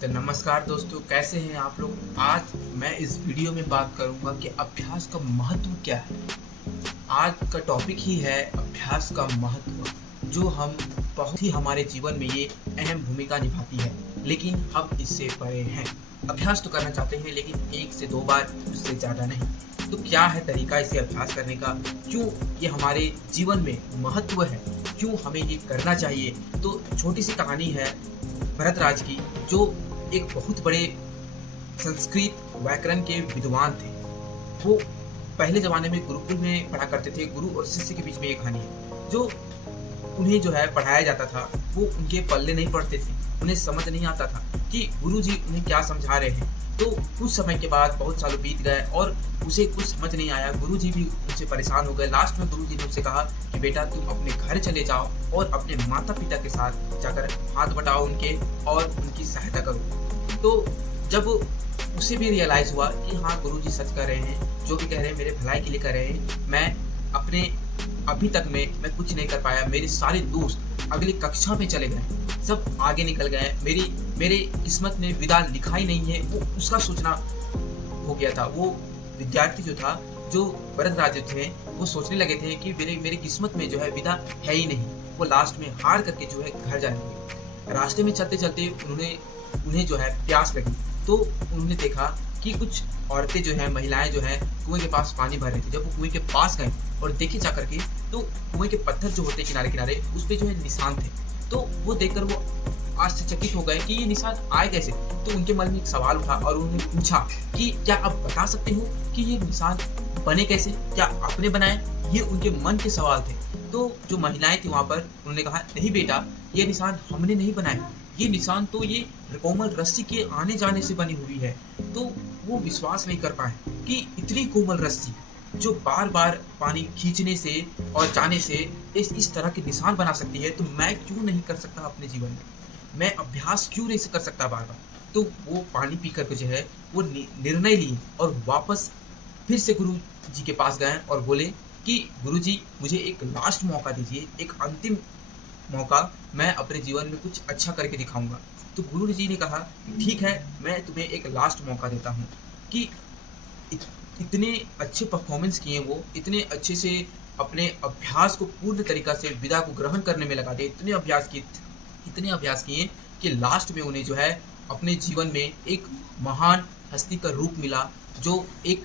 तो नमस्कार दोस्तों, कैसे हैं आप लोग। आज मैं इस वीडियो में बात करूंगा कि अभ्यास का महत्व क्या है। आज का टॉपिक ही है अभ्यास का महत्व, जो हम बहुत ही हमारे जीवन में ये अहम भूमिका निभाती है, लेकिन हम इससे परे हैं। अभ्यास तो करना चाहते हैं, लेकिन 1 से 2 बार, उससे ज़्यादा नहीं। तो क्या है तरीका इसे अभ्यास करने का, क्यों ये हमारे जीवन में महत्व है, क्यों हमें ये करना चाहिए। तो छोटी सी कहानी है भरतराज की, जो एक बहुत बड़े संस्कृत व्याकरण के विद्वान थे। वो पहले ज़माने में गुरुकुल में पढ़ा करते थे। गुरु और शिष्य के बीच में एक कहानी है। जो उन्हें जो है पढ़ाया जाता था, वो उनके पल्ले नहीं पड़ते थे। उन्हें समझ नहीं आता था कि गुरुजी उन्हें क्या समझा रहे हैं। तो कुछ समय के बाद बहुत सालों बीत गए और उसे कुछ समझ नहीं आया। गुरुजी भी उनसे परेशान हो गए। लास्ट में गुरुजी ने उससे कहा कि बेटा, तुम अपने घर चले जाओ और अपने माता पिता के साथ जाकर हाथ बटाओ उनके और उनकी सहायता करो। तो जब उसे भी रियलाइज़ हुआ कि हाँ, गुरुजी सच कह रहे हैं, जो भी कह रहे हैं मेरे भलाई के लिए कह रहे हैं। मैं अपने अभी तक में मैं कुछ नहीं कर पाया। मेरे सारे दोस्त अगली कक्षा में चले गए, सब आगे निकल गए। मेरे किस्मत में विदा लिखा ही नहीं है। वो उसका सोचना हो गया था। वो विद्यार्थी जो था, जो भरतराज थे, वो सोचने लगे थे कि मेरे किस्मत में जो है विदा है ही नहीं। वो लास्ट में हार करके जो है घर जाने लगे। रास्ते में चलते चलते उन्हें जो है प्यास लगी। तो उन्होंने देखा कि कुछ औरतें जो है, महिलाएं जो है, कुएं के पास पानी भर रही थी। जब वो कुएं के पास गए और देखे जाकर के, तो कुएं के पत्थर जो होते किनारे किनारे, उस पे जो है निशान थे। तो वो देखकर वो आश्चर्यचकित हो गए कि ये निशान आए कैसे। तो उनके मन में एक सवाल उठा और उन्होंने पूछा कि क्या आप बता सकते हो कि ये निशान बने कैसे, क्या आपने बनाए। ये उनके मन के सवाल थे। तो जो महिलाएं थी वहां पर, उन्होंने कहा, नहीं बेटा, ये निशान हमने नहीं बनाए। ये निशान तो ये कोमल रस्सी के आने जाने से बनी हुई है। तो वो विश्वास नहीं कर पाए कि इतनी कोमल रस्सी जो बार बार पानी खींचने से और जाने से इस तरह के निशान बना सकती है, तो मैं क्यों नहीं कर सकता अपने जीवन में। मैं अभ्यास क्यों नहीं कर सकता बार बार। तो वो पानी पी कर के जो है वो निर्णय लिए और वापस फिर से गुरु जी के पास गए और बोले कि गुरु जी, मुझे एक लास्ट मौका दीजिए, एक अंतिम मौका। मैं अपने जीवन में कुछ अच्छा करके दिखाऊंगा। तो गुरु जी ने कहा, ठीक है, मैं तुम्हें एक लास्ट मौका देता हूँ कि इतने अच्छे परफॉर्मेंस किए, वो इतने अच्छे से अपने अभ्यास को पूर्ण तरीका से विदा को ग्रहण करने में लगा दिए। इतने अभ्यास किए कि लास्ट में उन्हें जो है अपने जीवन में एक महान हस्ती का रूप मिला, जो एक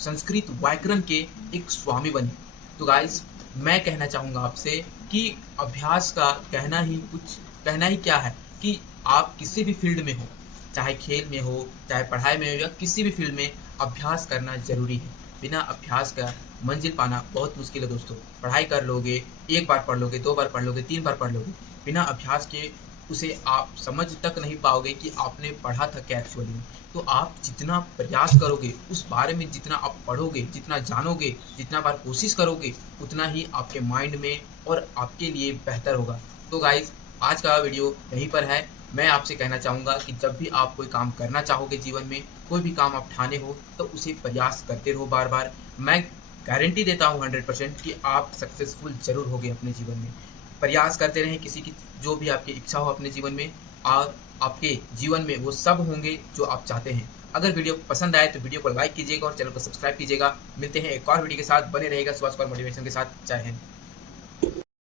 संस्कृत व्याकरण के एक स्वामी बने। तो गाइस, मैं कहना चाहूँगा आपसे कि अभ्यास का कहना ही क्या है कि आप किसी भी फील्ड में हो, चाहे खेल में हो, चाहे पढ़ाई में हो, या किसी भी फील्ड में अभ्यास करना ज़रूरी है। बिना अभ्यास का मंजिल पाना बहुत मुश्किल है दोस्तों। पढ़ाई कर लोगे, 1 बार पढ़ लोगे, 2 बार पढ़ लोगे, 3 बार पढ़ लोगे, बिना अभ्यास के उसे आप समझ तक नहीं पाओगे कि आपने पढ़ा था क्या एक्चुअली में। तो आप जितना प्रयास करोगे, उस बारे में जितना आप पढ़ोगे, जितना जानोगे, जितना बार कोशिश करोगे, उतना ही आपके माइंड में और आपके लिए बेहतर होगा। तो गाइस, आज का वीडियो यहीं पर है। मैं आपसे कहना चाहूँगा कि जब भी आप कोई काम करना चाहोगे जीवन में, कोई भी काम आप ठाने हो, तो उसे प्रयास करते रहो बार बार। मैं गारंटी देता हूँ 100% कि आप सक्सेसफुल ज़रूर होगे अपने जीवन में। प्रयास करते रहें, किसी की जो भी आपकी इच्छा हो अपने जीवन में, और आपके जीवन में वो सब होंगे जो आप चाहते हैं। अगर वीडियो पसंद आए तो वीडियो को लाइक कीजिएगा और चैनल को सब्सक्राइब कीजिएगा। मिलते हैं एक और वीडियो के साथ। बने रहेगा सुभाष कुमार मोटिवेशन के साथ। जय हिंद।